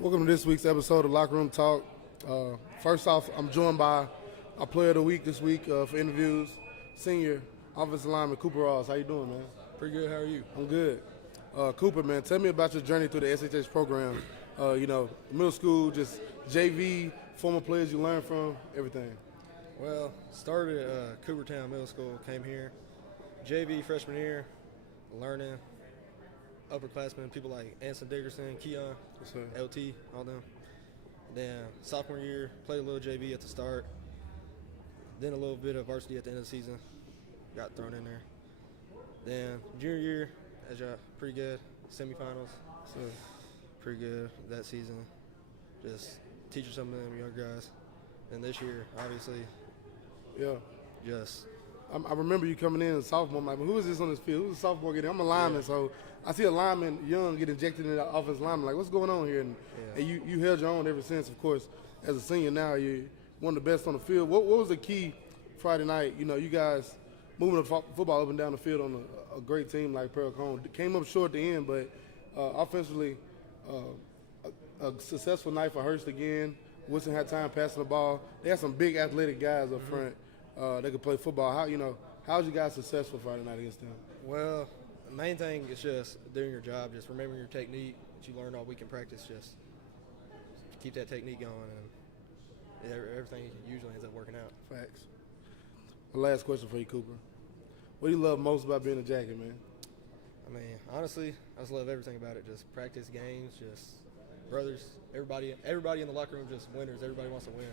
Welcome to this week's episode of Locker Room Talk. First off, I'm joined by our player of the week this week for interviews, senior offensive lineman Cooper Ross. How you doing, man? Pretty good. How are you? I'm good. Cooper, man, tell me about your journey through the SHH program. Middle school, just JV, former players you learned from, everything. Well, started at Coopertown Middle School, came here, JV freshman year, learning, upperclassmen, people like Anson Dickerson, Keon, LT, all them. Then sophomore year, played a little JV at the start, then a little bit of varsity at the end of the season, got thrown in there. Then junior year, pretty good, semifinals, so pretty good that season. Just teaching some of them young guys. And this year, obviously, I remember you coming in as a sophomore. I'm like, who is this on this field? Who's a sophomore getting? I'm a lineman, so I see a lineman young get injected in the offensive lineman. Like, what's going on here? And you held your own ever since, of course. As a senior now, you're one of the best on the field. What was the key Friday night? You know, you guys moving the football up and down the field on a great team like Pearl Cone. Came up short at the end, but offensively, a successful night for Hurst again. Wilson had time passing the ball. They had some big athletic guys up front that could play football. How's you guys successful Friday night against them? Well, the main thing is just doing your job, just remembering your technique that you learned all week in practice. Just keep that technique going, and everything usually ends up working out. Facts. My last question for you, Cooper. What do you love most about being a Jacket, man? I mean, honestly, I just love everything about it. Just practice games, just brothers, everybody in the locker room, just winners. Everybody wants to win.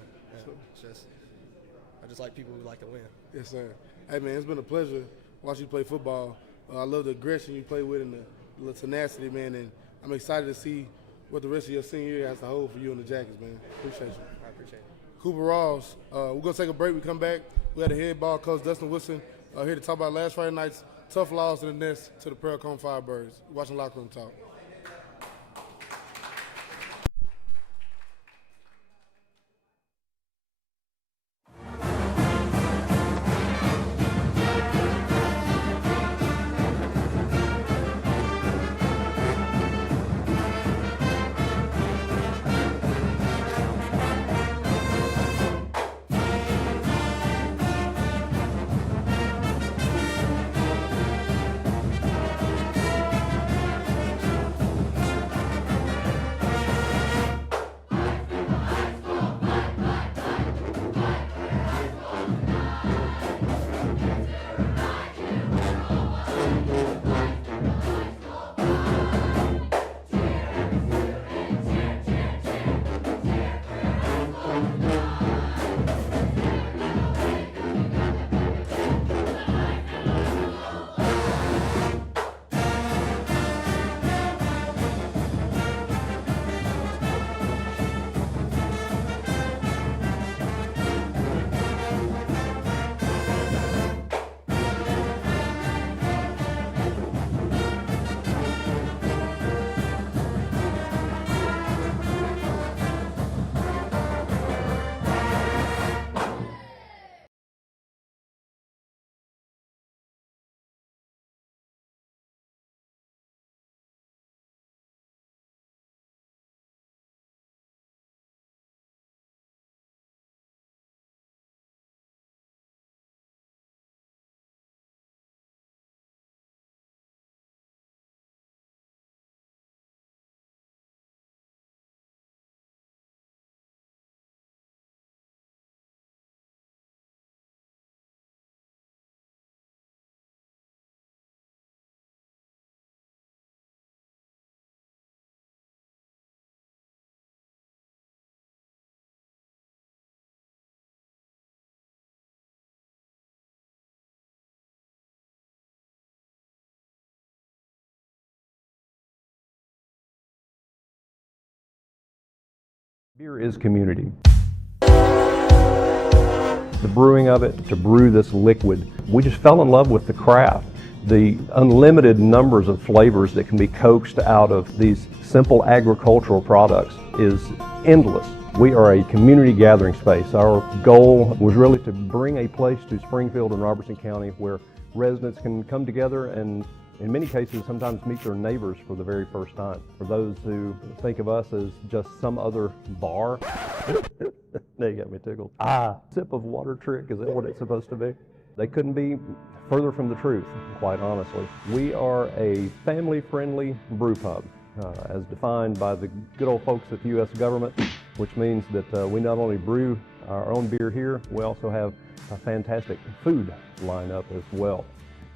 I just like people who like to win. Yes, sir. Hey, man, it's been a pleasure watching you play football. I love the aggression you play with and the tenacity, man, and I'm excited to see what the rest of your senior year has to hold for you and the Jackets, man. Appreciate you. I appreciate it. Cooper Ross, we're going to take a break. We come back. We had the head ball coach, Dustin Wilson, here to talk about last Friday night's tough loss in the nest to the Pearl Cone Firebirds. Watching Locker Room Talk. Beer is community. The brewing of it, to brew this liquid, we just fell in love with the craft. The unlimited numbers of flavors that can be coaxed out of these simple agricultural products is endless. We are a community gathering space. Our goal was really to bring a place to Springfield and Robertson County where residents can come together and in many cases, sometimes meet their neighbors for the very first time. For those who think of us as just some other bar, now you got me tickled. Sip of water trick, is that what it's supposed to be? They couldn't be further from the truth, quite honestly. We are a family-friendly brew pub, as defined by the good old folks at the U.S. government, which means that we not only brew our own beer here, we also have a fantastic food lineup as well.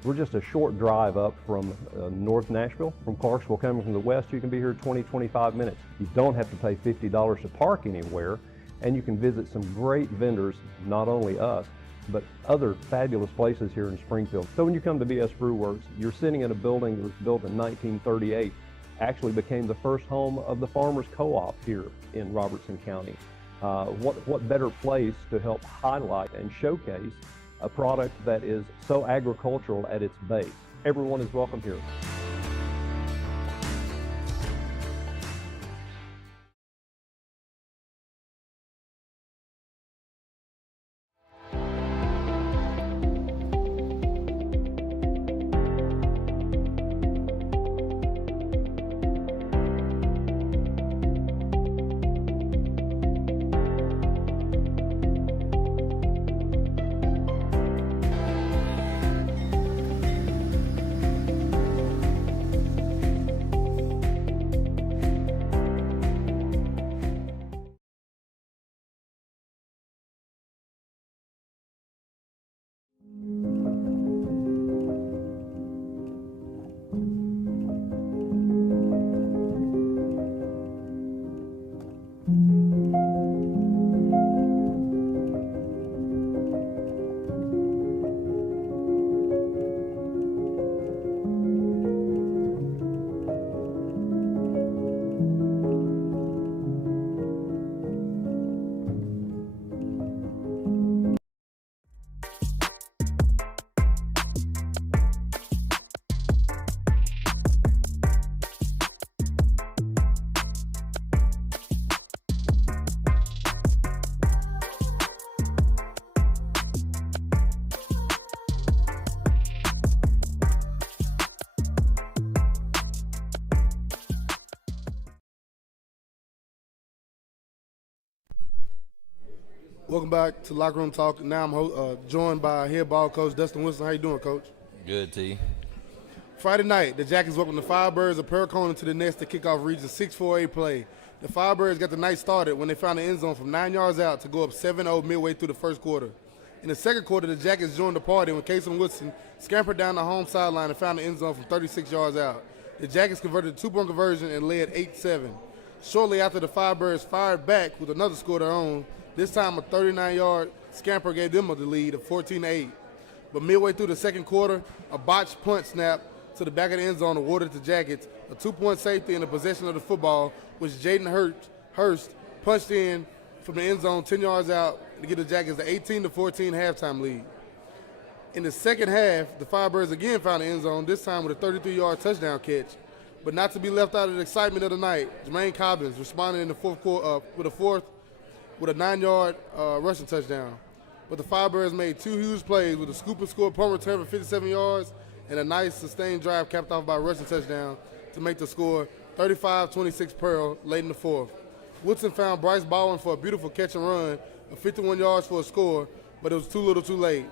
We're just a short drive up from North Nashville. From Clarksville, coming from the west, you can be here 20, 25 minutes. You don't have to pay $50 to park anywhere, and you can visit some great vendors, not only us, but other fabulous places here in Springfield. So when you come to BS Brew Works, you're sitting in a building that was built in 1938, actually became the first home of the Farmers Co-op here in Robertson County. What better place to help highlight and showcase a product that is so agricultural at its base. Everyone is welcome here. Welcome back to Locker Room Talk. Now I'm joined by head ball coach Dustin Wilson. How you doing, Coach? Good, T. Friday night, the Jackets welcomed the Firebirds of Perricone to the nest to kick off Region 6-4A play. The Firebirds got the night started when they found the end zone from 9 yards out to go up 7-0 midway through the first quarter. In the second quarter, the Jackets joined the party when Kason Woodson scampered down the home sideline and found the end zone from 36 yards out. The Jackets converted a two-point conversion and led 8-7. Shortly after, the Firebirds fired back with another score of their own. This time, a 39-yard scamper gave them the lead of 14-8. But midway through the second quarter, a botched punt snap to the back of the end zone awarded the Jackets a two-point safety in the possession of the football, which Jaden Hurst punched in from the end zone 10 yards out to give the Jackets the 18-14 halftime lead. In the second half, the Firebirds again found the end zone, this time with a 33-yard touchdown catch. But not to be left out of the excitement of the night, Jermaine Cobbins responded in the fourth quarter with a 9-yard rushing touchdown. But the Firebirds made two huge plays with a scoop and score punt return for 57 yards and a nice sustained drive capped off by a rushing touchdown to make the score 35-26 Pearl late in the fourth. Woodson found Bryce Baldwin for a beautiful catch and run of 51 yards for a score, but it was too little too late.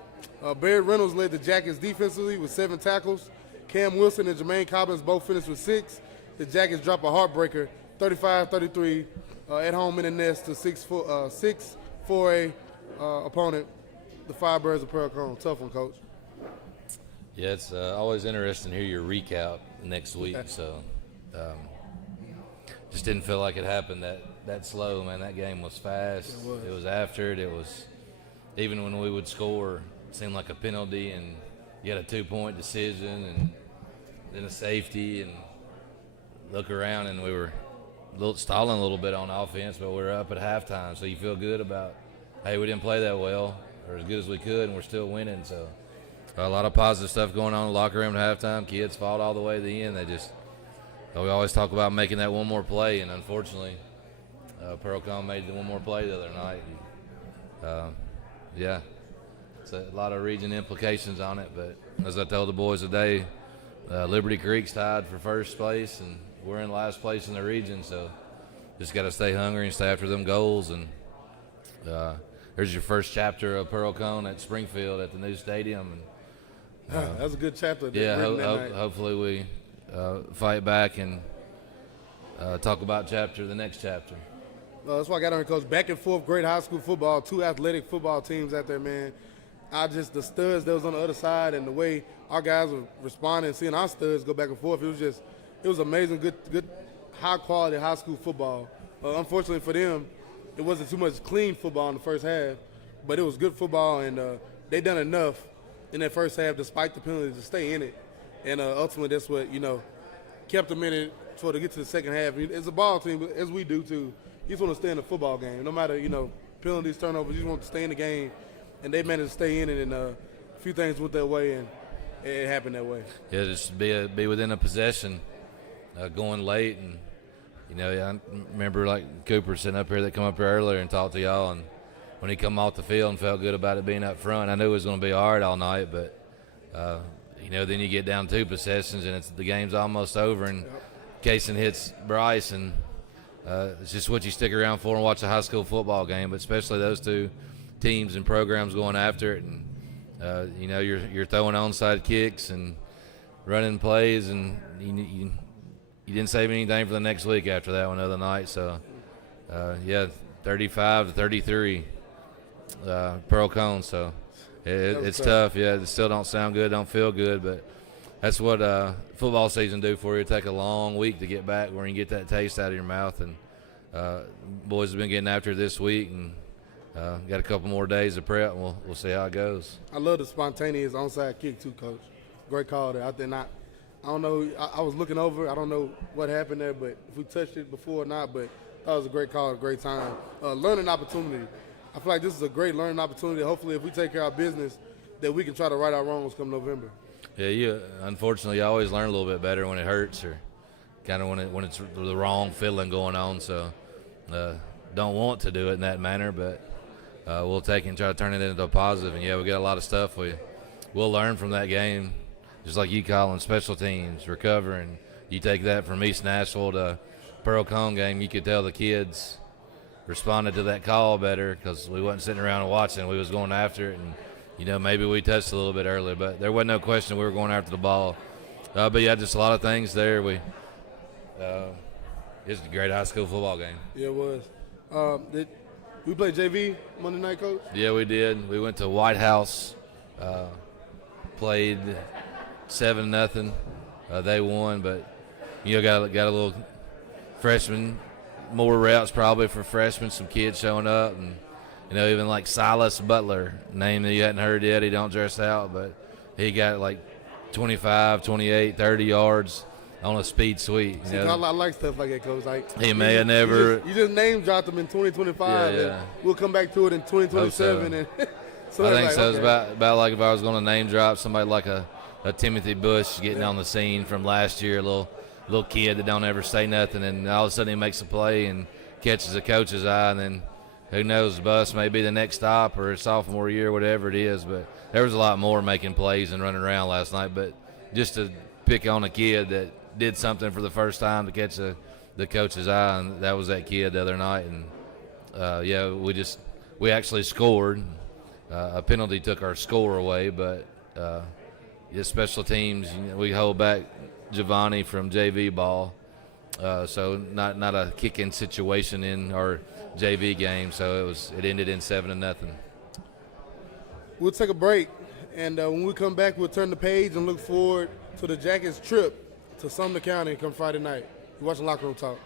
Barry Reynolds led the Jackets defensively with 7 tackles. Cam Wilson and Jermaine Cobbins both finished with 6. The Jackets dropped a heartbreaker, 35-33, at home in the nest to 6-4A opponent, the Firebirds of Perricone. Tough one, Coach. Yeah, it's always interesting to hear your recap next week. So, just didn't feel like it happened that slow, man. That game was fast. It was after it. It was even when we would score, it seemed like a penalty, and you had a 2-point decision, and then a safety, and look around, and we were stalling a little bit on offense, but we were up at halftime. So you feel good about, hey, we didn't play that well or as good as we could, and we're still winning. So a lot of positive stuff going on in the locker room at halftime. Kids fought all the way to the end. We always talk about making that one more play, and unfortunately, Perricone made the one more play the other night. Yeah, it's a lot of region implications on it, but as I told the boys today, Liberty Creek's tied for first place, and we're in last place in the region. So just got to stay hungry and stay after them goals. And there's your first chapter of Pearl Cone at Springfield at the new stadium. And that's a good chapter. Yeah, hopefully we fight back and talk about the next chapter. That's why I got on here, Coach. Back and forth, great high school football, 2 athletic football teams out there, man. The studs that was on the other side and the way our guys were responding, seeing our studs go back and forth, it was amazing, good, high-quality high school football. Unfortunately for them, it wasn't too much clean football in the first half, but it was good football, and they done enough in that first half despite the penalties to stay in it. And ultimately that's what, kept them in it to get to the second half. As a ball team, as we do too, you just want to stay in the football game. No matter, penalties, turnovers, you just want to stay in the game. And they managed to stay in it, and a few things went their way, and it happened that way. Yeah, just be within a possession, going late. And, I remember, like, Cooper sitting up here that come up here earlier and talked to y'all, and when he come off the field and felt good about it being up front, I knew it was going to be hard all night, but, then you get down 2 possessions, and the game's almost over, and Kaysen hits Bryce, and it's just what you stick around for and watch a high school football game, but especially those 2 teams and programs going after it, and you're throwing onside kicks and running plays, and you didn't save anything for the next week after that one the other night. So 35-33 Pearl Cone. So it's tough. Yeah, it still don't sound good, don't feel good, but that's what football season do for you. Take a long week to get back where you can get that taste out of your mouth, and boys have been getting after it this week, and got a couple more days of prep, and we'll see how it goes. I love the spontaneous onside kick too, Coach. Great call there. I don't know. I was looking over. I don't know what happened there, but if we touched it before or not, but that was a great call, a great time. Learning opportunity. I feel like this is a great learning opportunity. Hopefully, if we take care of our business, that we can try to right our wrongs come November. Yeah, unfortunately, you always learn a little bit better when it hurts, or kind of when it's the wrong feeling going on. So don't want to do it in that manner, but we'll take it and try to turn it into a positive. And, we got a lot of stuff we'll learn from that game, just like you, Colin, special teams, recovering. You take that from East Nashville to Pearl Cone game, you could tell the kids responded to that call better because we wasn't sitting around and watching. We was going after it, and, maybe we touched a little bit earlier, but there wasn't no question we were going after the ball. But, just a lot of things there. It was a great high school football game. Yeah, it was. We played JV Monday night, Coach? Yeah, we did. We went to White House, played 7-0. They won, but got a little freshman, more reps probably for freshmen. Some kids showing up, and even like Silas Butler, name that you hadn't heard yet. He don't dress out, but he got like 25, 28, 30 yards on a speed sweep. See, I like stuff like that, Coach. Like, he may have never. You just name dropped him in 2025, and we'll come back to it in 2027. And so I think like, so. Okay. It's about like if I was going to name drop somebody like a Timothy Bush getting on the scene from last year, a little kid that don't ever say nothing, and all of a sudden he makes a play and catches a coach's eye, and then who knows, Bus may be the next stop or his sophomore year, whatever it is. But there was a lot more making plays and running around last night. But just to pick on a kid that did something for the first time to catch the coach's eye, and that was that kid the other night. And we actually scored. A penalty took our score away, but special teams, we hold back Giovanni from JV ball, so not a kicking situation in our JV game. So it ended in 7-0. We'll take a break, and when we come back, we'll turn the page and look forward to the Jackets' trip to Sumner County come Friday night. You're watching Lockeroom Talk.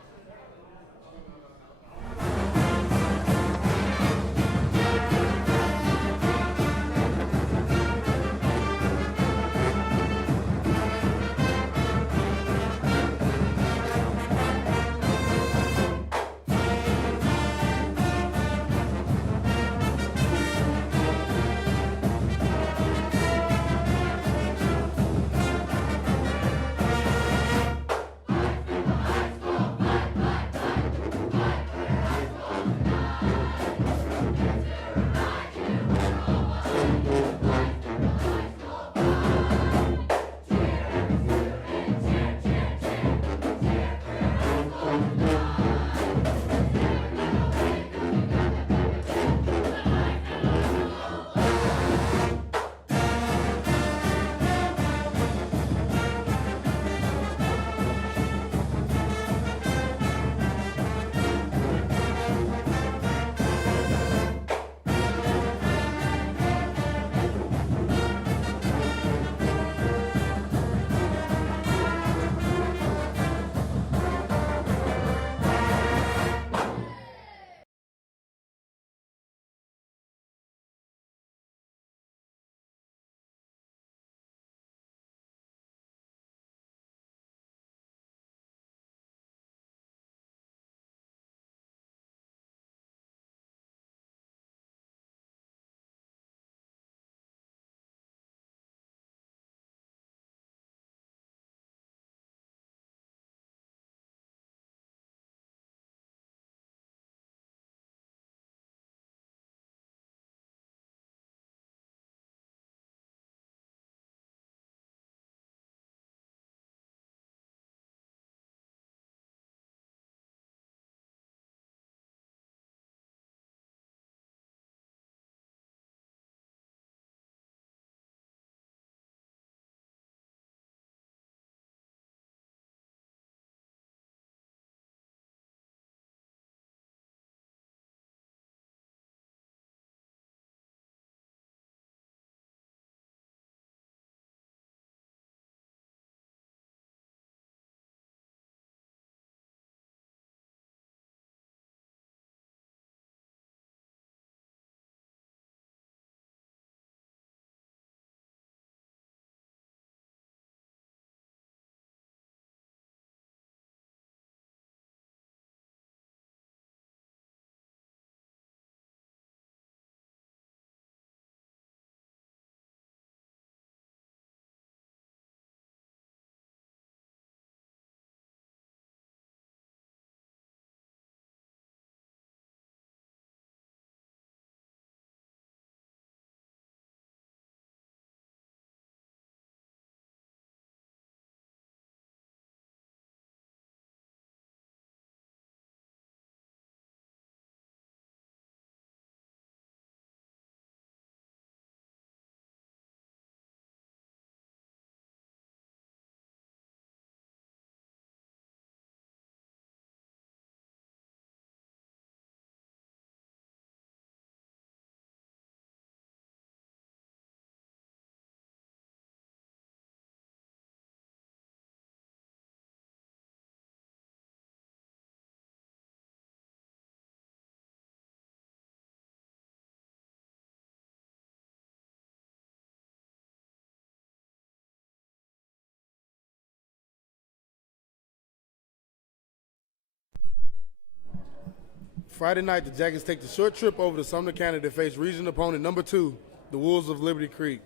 Friday night, the Jackets take the short trip over to Sumner County to face region opponent number 2, the Wolves of Liberty Creek.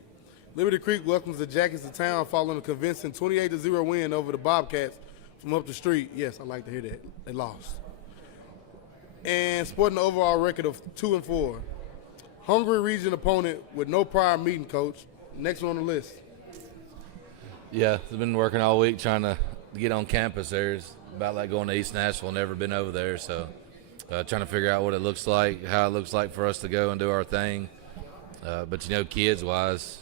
Liberty Creek welcomes the Jackets to town following a convincing 28-0 win over the Bobcats from up the street. Yes, I like to hear that. They lost. And sporting an overall record of 2-4. Hungry region opponent with no prior meeting, Coach. Next one on the list. Yeah, I've been working all week trying to get on campus there. It's about like going to East Nashville. Never been over there, so trying to figure out what it looks like, how it looks like for us to go and do our thing. But, kids-wise,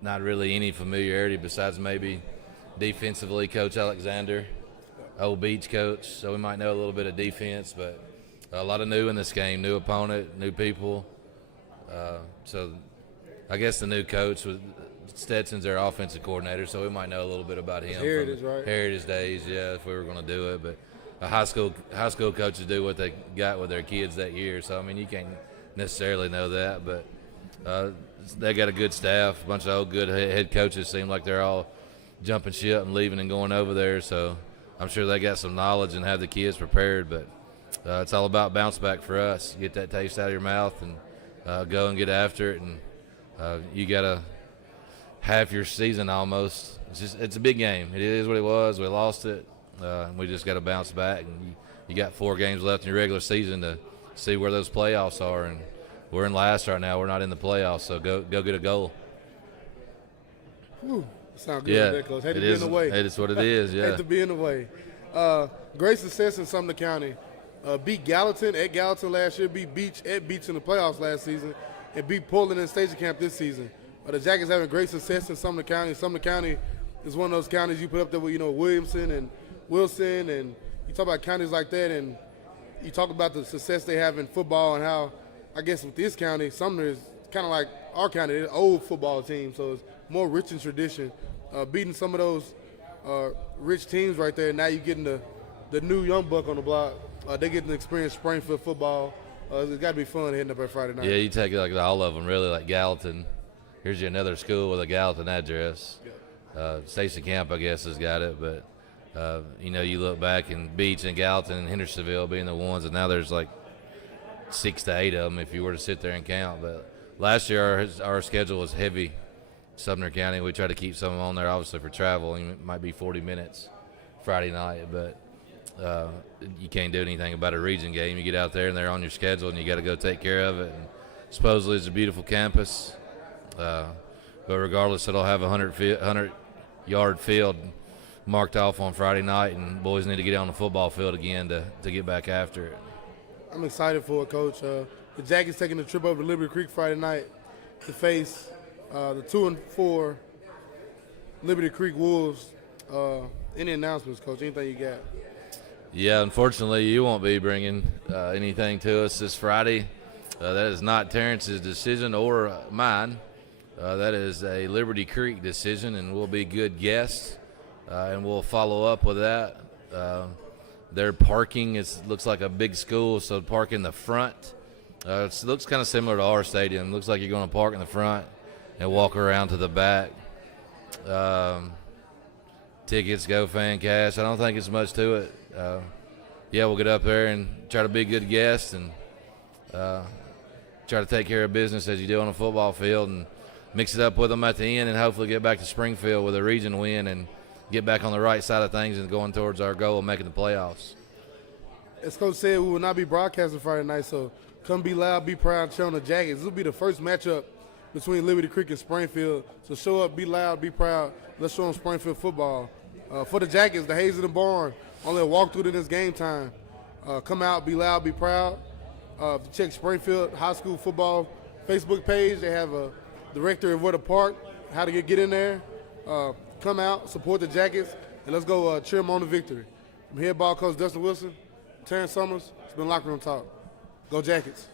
not really any familiarity besides maybe defensively, Coach Alexander, old Beach coach, so we might know a little bit of defense, but a lot of new in this game, new opponent, new people. So I guess the new coach, Stetson's their offensive coordinator, so we might know a little bit about him. Heritage, right? Heritage days, yeah, if we were going to do it. But high school coaches do what they got with their kids that year, so, you can't necessarily know that, but they got a good staff, a bunch of old good head coaches. Seem like they're all jumping ship and leaving and going over there. So I'm sure they got some knowledge and have the kids prepared. But it's all about bounce back for us. Get that taste out of your mouth and go and get after it. And you got to half your season almost. It's a big game. It is what it was. We lost it. We just got to bounce back. And you got 4 games left in your regular season to see where those playoffs are. And we're in last right now. We're not in the playoffs, so go get a goal. Whew, sound good, there, Coach. Hate to be in the way. It is what it is, yeah. Hate to be in the way. Great success in Sumner County. Beat Gallatin at Gallatin last year, beat Beach at Beach in the playoffs last season, and beat Portland in Station Camp this season. The Jackets having great success in Sumner County. Sumner County is one of those counties you put up there with, Williamson and Wilson, and you talk about counties like that, and you talk about the success they have in football and how, I guess with this county, Sumner is kind of like our county, an old football team, so it's more rich in tradition. Beating some of those rich teams right there, now you're getting the new young buck on the block. They getting to experience Springfield football. It's got to be fun heading up at Friday night. Yeah, you take it like all of them, really, like Gallatin. Here's you another school with a Gallatin address. Station Camp, I guess, has got it, but, you look back and Beach and Gallatin and Hendersonville being the ones, and now there's like 6 to 8 of them if you were to sit there and count. But last year our schedule was heavy. Sumner County, we tried to keep some on there obviously for travel. It might be 40 minutes Friday night, but you can't do anything about a region game. You get out there and they're on your schedule and you got to go take care of it. And supposedly it's a beautiful campus, but regardless, it'll have a 100-yard field marked off on Friday night, and boys need to get on the football field again to get back after it. I'm excited for it, Coach. The Jackets taking a trip over to Liberty Creek Friday night to face the 2-4 Liberty Creek Wolves. Any announcements, Coach? Anything you got? Yeah, unfortunately, you won't be bringing anything to us this Friday. That is not Terrence's decision or mine. That is a Liberty Creek decision, and we'll be good guests, and we'll follow up with that. Their parking looks like a big school, so park in the front. It looks kind of similar to our stadium. Looks like you're going to park in the front and walk around to the back. Tickets, go fan cash. I don't think it's much to it. We'll get up there and try to be a good guest and try to take care of business as you do on a football field and mix it up with them at the end and hopefully get back to Springfield with a region win and get back on the right side of things and going towards our goal of making the playoffs. As Coach said, we will not be broadcasting Friday night, so come be loud, be proud, show on the Jackets. This will be the first matchup between Liberty Creek and Springfield. So show up, be loud, be proud. Let's show them Springfield football. For the Jackets, the Hayes in the Barn, only a walkthrough to this game time. Come out, be loud, be proud. Check Springfield High School Football Facebook page. They have a directory of where to park, how to get in there. Come out, support the Jackets, and let's go cheer them on the victory. From head ball coach Dustin Wilson, Terrence Summers, it's been Locker Room Talk. Go Jackets.